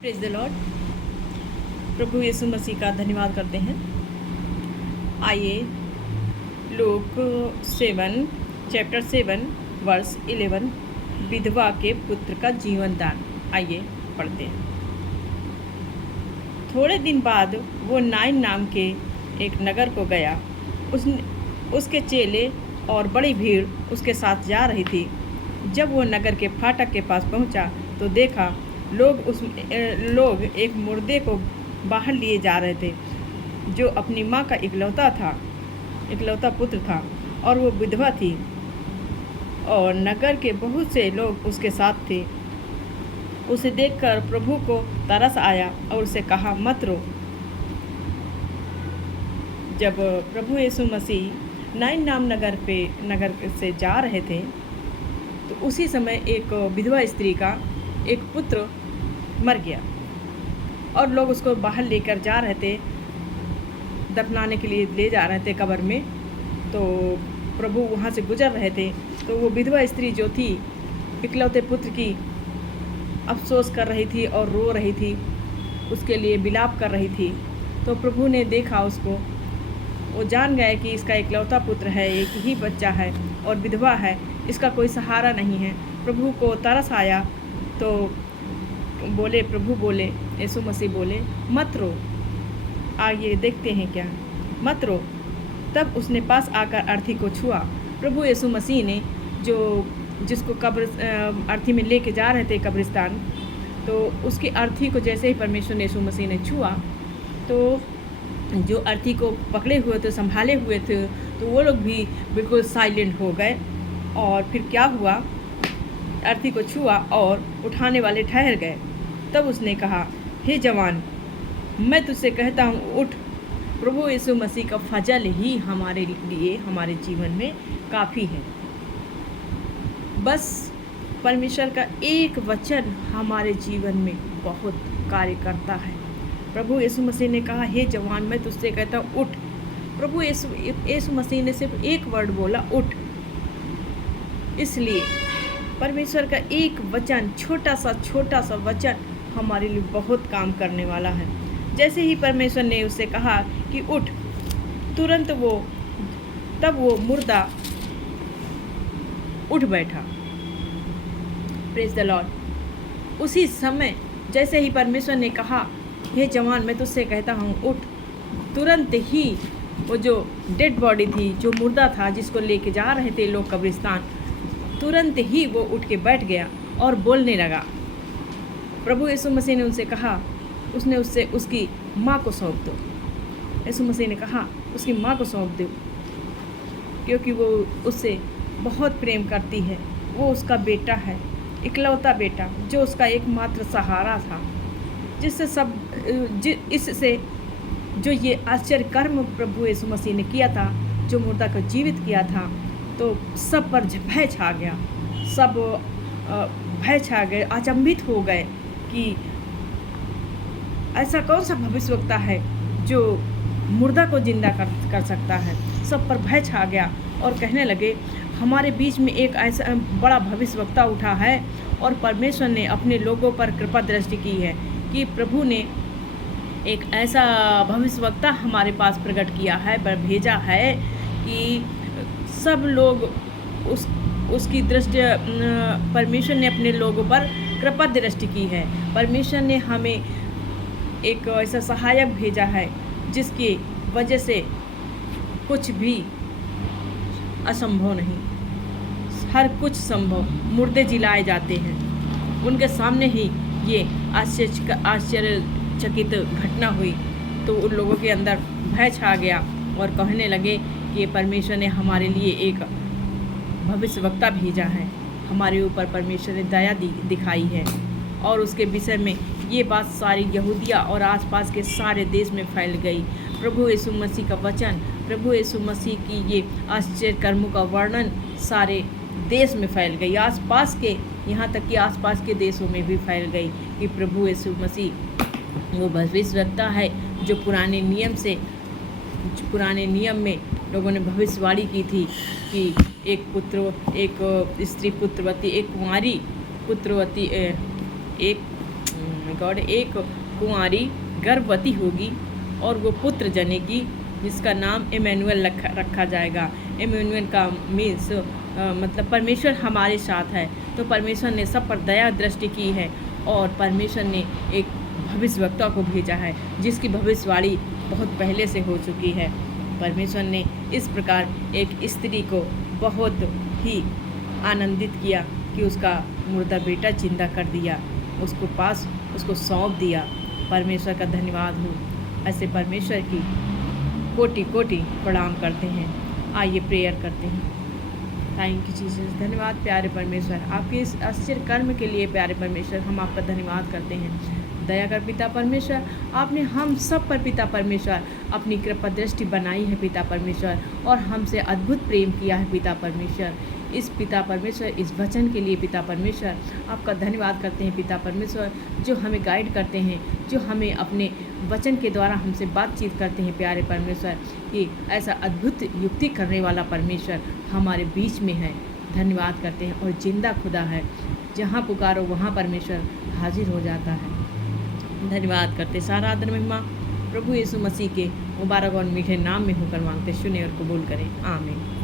Praise the Lord. प्रभु यीशु मसीह का धन्यवाद करते हैं। आइए लूक 7 चैप्टर 7 वर्स 11 विधवा के पुत्र का जीवन दान, आइए पढ़ते हैं। थोड़े दिन बाद वो नाइन नाम के एक नगर को गया। उसके चेले और बड़ी भीड़ उसके साथ जा रही थी। जब वो नगर के फाटक के पास पहुंचा तो देखा लोग एक मुर्दे को बाहर लिए जा रहे थे, जो अपनी माँ का इकलौता पुत्र था, और वो विधवा थी, और नगर के बहुत से लोग उसके साथ थे। उसे देखकर प्रभु को तरस आया और उसे कहा, मत रो। जब प्रभु यीशु मसीह नाइन नाम नगर से जा रहे थे तो उसी समय एक विधवा स्त्री का एक पुत्र मर गया और लोग उसको बाहर लेकर जा रहे थे, दफनाने के लिए ले जा रहे थे कब्र में। तो प्रभु वहाँ से गुजर रहे थे तो वो विधवा स्त्री जो थी, इकलौते पुत्र की अफसोस कर रही थी और रो रही थी, उसके लिए विलाप कर रही थी। तो प्रभु ने देखा उसको, वो जान गए कि इसका इकलौता पुत्र है, एक ही बच्चा है और विधवा है, इसका कोई सहारा नहीं है। प्रभु को तरस आया तो प्रभु बोले, यीशु मसीह बोले, मत रो। आइए देखते हैं क्या, मत रो। तब उसने पास आकर अर्थी को छुआ। प्रभु यीशु मसीह ने जिसको अर्थी में लेके जा रहे थे कब्रिस्तान, तो उसकी अर्थी को जैसे ही परमेश्वर यीशु मसीह ने छुआ तो जो अर्थी को पकड़े हुए थे, संभाले हुए थे, तो वो लोग भी बिल्कुल साइलेंट हो गए। और फिर क्या हुआ, अर्थी को छुआ और उठाने वाले ठहर गए। तब उसने कहा, हे जवान, मैं तुझसे कहता हूँ, उठ। प्रभु यीशु मसीह का फजल ही हमारे लिए, हमारे जीवन में काफ़ी है। बस परमेश्वर का एक वचन हमारे जीवन में बहुत कार्य करता है। प्रभु यीशु मसीह ने कहा, हे जवान, मैं तुझसे कहता हूँ, उठ। प्रभु यीशु मसीह ने सिर्फ एक वर्ड बोला, उठ। इसलिए परमेश्वर का एक वचन, छोटा सा वचन हमारे लिए बहुत काम करने वाला है। जैसे ही परमेश्वर ने उससे कहा कि उठ, तुरंत तब वो मुर्दा उठ बैठा। Praise the Lord. उसी समय जैसे ही परमेश्वर ने कहा, हे जवान, मैं तुझसे कहता हूँ, उठ, तुरंत ही वो जो डेड बॉडी थी, जो मुर्दा था, जिसको लेके जा रहे थे लोग कब्रिस्तान, तुरंत ही वो उठ के बैठ गया और बोलने लगा। प्रभु यीशु मसीह ने उनसे कहा, उससे उसकी माँ को सौंप दो। यीशु मसीह ने कहा, उसकी माँ को सौंप दो, क्योंकि वो उससे बहुत प्रेम करती है। वो उसका बेटा है, इकलौता बेटा, जो उसका एकमात्र सहारा था, इससे जो ये आश्चर्य कर्म प्रभु यीशु मसीह ने किया था, जो मुर्दा को जीवित किया था, तो सब पर भय छा गया। सब भय छा गए, अचंभित हो गए कि ऐसा कौन सा भविष्यवक्ता है जो मुर्दा को जिंदा कर सकता है। सब पर भय छा गया और कहने लगे, हमारे बीच में एक ऐसा बड़ा भविष्यवक्ता उठा है और परमेश्वर ने अपने लोगों पर कृपा दृष्टि की है कि प्रभु ने एक ऐसा भविष्यवक्ता हमारे पास प्रकट किया है, पर भेजा है कि सब लोग उसकी दृष्टि, परमेश्वर ने अपने लोगों पर कृपा दृष्टि की है। परमेश्वर ने हमें एक ऐसा सहायक भेजा है जिसकी वजह से कुछ भी असंभव नहीं, हर कुछ संभव। मुर्दे जिलाए जाते हैं, उनके सामने ही ये आश्चर्यचकित घटना हुई तो उन लोगों के अंदर भय छा गया और कहने लगे कि परमेश्वर ने हमारे लिए एक भविष्यवक्ता भेजा है, हमारे ऊपर परमेश्वर ने दया दिखाई है। और उसके विषय में ये बात सारी यहूदिया और आसपास के सारे देश में फैल गई। प्रभु यीशु मसीह का वचन, प्रभु यीशु मसीह की ये आश्चर्य कर्मों का वर्णन सारे देश में फैल गई, आसपास के, यहाँ तक कि आसपास के देशों में भी फैल गई कि प्रभु यीशु मसीह वो भविष्यवक्ता है जो पुराने नियम में लोगों ने भविष्यवाणी की थी कि एक स्त्री पुत्रवती, एक कुंवारी पुत्रवती, एक गॉड, एक कुंवारी गर्भवती होगी और वो पुत्र जनेगी जिसका नाम इमैनुअल रखा जाएगा। इमैनुअल का मीन्स मतलब परमेश्वर हमारे साथ है। तो परमेश्वर ने सब पर दया दृष्टि की है और परमेश्वर ने एक भविष्यवक्ता को भेजा है जिसकी भविष्यवाणी बहुत पहले से हो चुकी है। परमेश्वर ने इस प्रकार एक स्त्री को बहुत ही आनंदित किया कि उसका मुर्दा बेटा जिंदा कर दिया, उसको सौंप दिया। परमेश्वर का धन्यवाद हो। ऐसे परमेश्वर की कोटि कोटि प्रणाम करते हैं। आइए प्रेयर करते हैं। Thank you Jesus. धन्यवाद प्यारे परमेश्वर, आपके इस आश्चर्य कर्म के लिए प्यारे परमेश्वर हम आपका धन्यवाद करते हैं। दया कर पिता परमेश्वर, आपने हम सब पर पिता परमेश्वर अपनी कृपा दृष्टि बनाई है पिता परमेश्वर, और हमसे अद्भुत प्रेम किया है पिता परमेश्वर। इस पिता परमेश्वर इस वचन के लिए पिता परमेश्वर आपका धन्यवाद करते हैं पिता परमेश्वर, जो हमें गाइड करते हैं, जो हमें अपने वचन के द्वारा हमसे बातचीत करते हैं प्यारे परमेश्वर। कि ऐसा अद्भुत युक्ति करने वाला परमेश्वर हमारे बीच में है। धन्यवाद करते हैं और जिंदा खुदा है, जहाँ पुकारो वहाँ परमेश्वर हाजिर हो जाता है। धन्यवाद करते, सारा आदर महिमा प्रभु यीशु मसीह के मुबारक और मीठे नाम में होकर मांगते, सुने और कबूल करें। आमीन।